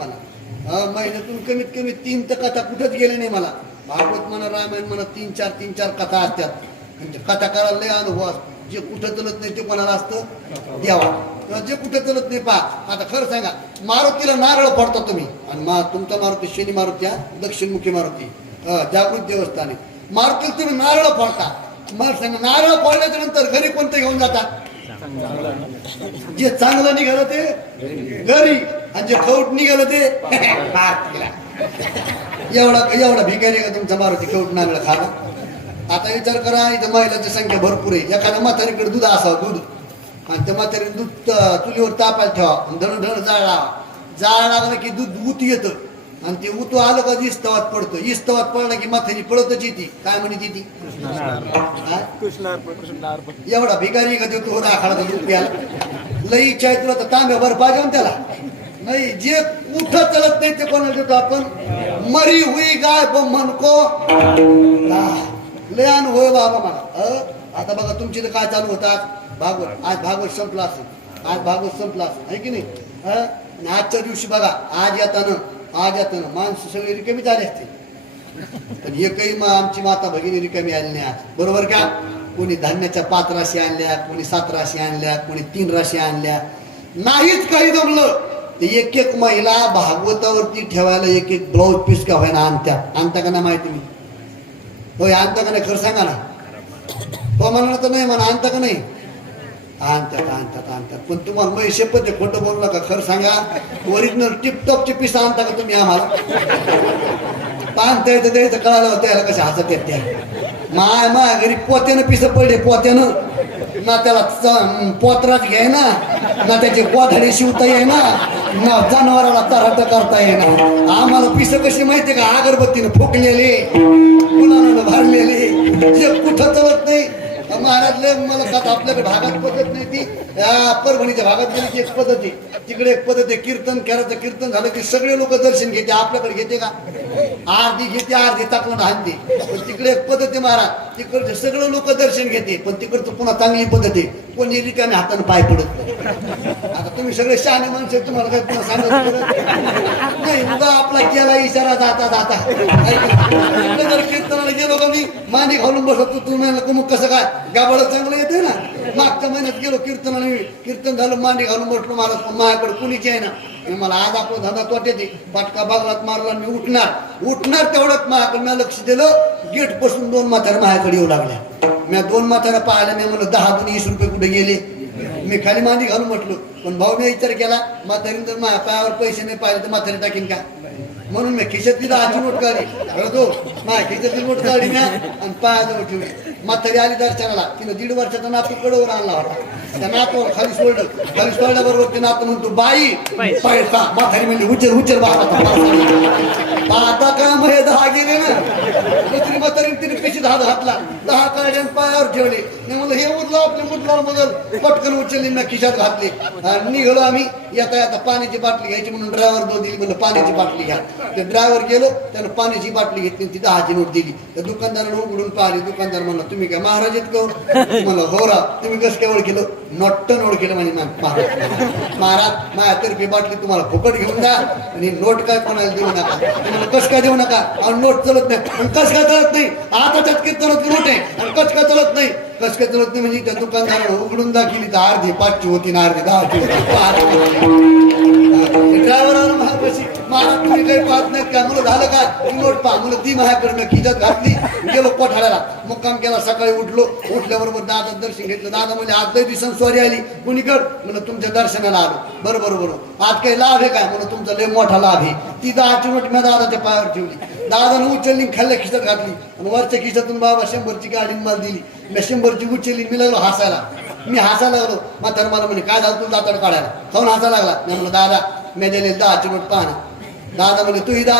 मला. महिन्यातून कमीत कमी तीन तर कथा कुठंच गेल्या नाही मला. भागवत म्हणा रामायण म्हणा तीन चार तीन चार कथा असतात. म्हणजे कथा करायला लय अनुभव असतो. जे कुठं चलत नाही ते कोणाला असतं? द्यावा जे कुठं चलत नाही पहा. आता खरं सांगा मारुतीला नारळ पडता तुम्ही. आणि मा तुमचा मारुती शनी मारुती हा? दक्षिणमुखी मारुती. जागृत देवस्थान आहे. मारुतीला तुम्ही नारळ फोडता. मला सांगा नारळ फोडल्याच्या नंतर घरी कोणते घेऊन जाता? जे चांगलं निघालं ते घरी. आणि जे खौट निघालं ते एवढा एवढा भिकारी का तुमचा मारुती? खौट नागला खाला आता विचार करा इथं महिलांची संख्या भरपूर आहे. एखाद्या म्हातारीकडे दूध असावं दूध. आणि त्या म्हातारीने दूध चुलीवर तापायला ठेवा. आणि धण धण जाळ. लावा जाळ लागला की दूध उत येतं. आणि ते उतो आलं का इस्तवात पडतं. इस्तवात पडलं की माथ्याची पळतच येते. काय म्हणते ती? एवढा भिकारी का देतो होता आखाडा दूध प्याला लई इच्छा आहे तुला तर तांब्या भर पाहिजे त्याला. नाही जे उठं चलत नाही ते कोणाला देतो आपण? मरी हुई गाय म्हणको लय होय बाबा मला. आता बघा तुमची तर काय चालू होतात भागवत. आज भागवत संपला असेल. आज भागवत संपला असेल. आहे की नाही? आजच्या दिवशी बघा आज येताना आज येताना माणसं सगळी रिकामी झाली असते पण एकही मग आमची माता भगिनी रिकामी आली नाही आज. बरोबर का? कोणी धान्याच्या पाच राशी आणल्या कोणी सात राशी आणल्या कोणी तीन राशी आणल्या. नाहीच काही जमलं. ते एक एक महिला भागवतावरती ठेवायला एक एक ब्लाऊज पीस का व्हायना आणत्या आणता का नाही. माहिती मी होय आणता का नाही खरं सांगा ना. हो म्हणा तर नाही म्हणा आणता का नाही? आणतात आणतात आणतात. पण तुम्हाला मग शपथ ते खोटं बोलू नका खरं सांगा. ओरिजिनल टिपटॉपचे पीस आणता का तुम्ही आम्हाला? पाहता येतं द्यायचं कळालं होतं याला कशा हसत येत त्या माय माय घरी पोत्यानं पिसं पडले पोत्यानं. ना त्याला पोत्रात घ्याय ना. ना त्याचे कोथाडे शिवता येईना ना जनावराला तराट करता येईना. आम्हाला पिस कशी माहिती का? अगरबत्तीनं फुकलेले फुलानं भरलेले. जे कुठं चलत नाही? महाराजले मला का आपल्याकडे भागात पद्धत नाही ती. परभणीच्या भागात गेली की एक पद्धत. आहे तिकडे एक पद्धत आहे कीर्तन करायचं कीर्तन झालं की सगळे लोक दर्शन घेते. आपल्याकडे घेते का? आरती घेते आरती टाकून हाणते पण तिकडे एक पद्धत आहे महाराज तिकडचे सगळे लोक दर्शन घेते. पण तिकडचं पुन्हा चांगली पद्धत आहे. कोणी रिकामी हाताने पाय पडत नाही. आता तुम्ही सगळे शहाणे माणसं तुम्हाला काय पुन्हा सांगत नाही. उगा आपला केला इशारा जाता जाता. नगर कीर्तनाला गेलो का मी माने घालून बसतो तुम्ही कुमुक कसं काय? गाबळ चांगलं येते ना? मागच्या महिन्यात गेलो कीर्तनाला मी कीर्तन झालं मांडी घालून बसलो मला माझ्याकडे कुणीच आहे ना? मला आज आपला धंदा तोट्याचे पाटका बागलात मारला मी उठणार. उठणार तेवढंच माझ्याकडे मी लक्ष दिलं गेटपासून दोन म्हाताऱ्या माझ्याकडे येऊ लागल्या. मी दोन म्हाताऱ्या पाहिल्या मी म्हणलं दहा दोन वीस रुपये कुठे गेले? मी खाली मांडी घालून म्हटलो. पण भाऊ मी विचार केला म्हातारीने तर माझ्या पायावर पैसे नाही पाहिले तर म्हातारी टाकीन का? म्हणून मी खिशातली दहाची नोट काढली. तो माझ्या खिशातली नोट काढली ना आणि पायाजवळ ठेवली. म्हातारी आली दर्शनाला तिनं दीड वर्षाचा नातू कडवर आणला होता. त्या नातूवर खाली सोडलं. खाली सोडल्याबरोबर ते नातू म्हणतो बाई पैसा. म्हातारी म्हणली उचल उचल बाबा आता का मग हे दहा गेले ना? दुसरी म्हातारी तिने दहा घातला दहा पायावर ठेवले. मी म्हणलं हे उदला आपले मुदला मदल पटकन उचलली ना खिशात घातले. आणि निघालो आम्ही. येता येता पाण्याची बाटली घ्यायची म्हणून ड्रायव्हर दोन दिली. म्हणलं पाण्याची बाटली घ्या. ते ड्रायव्हर गेलो. त्यानं पाण्याची बाटली घेतली ती दहाची नोट दिली. तर दुकानदारानं उघडून पाहिली. दुकानदार म्हणला तुम्ही काय महाराज आहेत हो? म्हणलं हो रा तुम्ही कसं काय ओळखलं? नोटन ओळखलं म्हणे महाराज महाराज माझ्यातर्फे बाटली तुम्हाला फुकट घेऊन द्या. आणि नोट काय कोणाला देऊ नका? तुम्हाला कस काय देऊ नका? आणि नोट चलत नाही. आणि कस काय चलत नाही? आता त्यात कीर्तनात नोट आणि चलत नाही? कस चलत नाही म्हणजे त्या दुकानदारानं उघडून दाखिली तर अर्धी पाचची होती ना अर्धी दहाची ड्रायव्हर महापाशी महाराज तुम्ही काही पाहत नाहीत का? म्हणून झालं का? ती नोट पहा ती माझ्याकडनं खिजत घातली. गेलो कोठाळ्याला मुक्काम केला सकाळी उठलो. उठल्याबरोबर दादा दर्शन घेतलं. दादा म्हणजे आज लय दिवसांनी स्वारी आली. कुणीकड म्हणून तुमच्या दर्शनाला आलो. बरोबर बरोबर आज काही लाभ आहे काय म्हणून तुमचा लय मोठा लाभ आहे. ती दहाची नोट मी दादाच्या पायावर ठेवली. दादानं उचलली खाल्ल्या खिशात घातली. आणि वरच्या खिशातून बाबा शंभरची गाडी मला दिली. मी शंभरची उचलली मी लागलो हसायला. मी हसायला लागलो. म्हातारा मला म्हणे काय झालं तुला दाताड काढायला? खाऊन हसायला लागला. मी म्हणलं दादा मी दिले दहाची नोट पाहणं दादा म्हणे तू ही दहा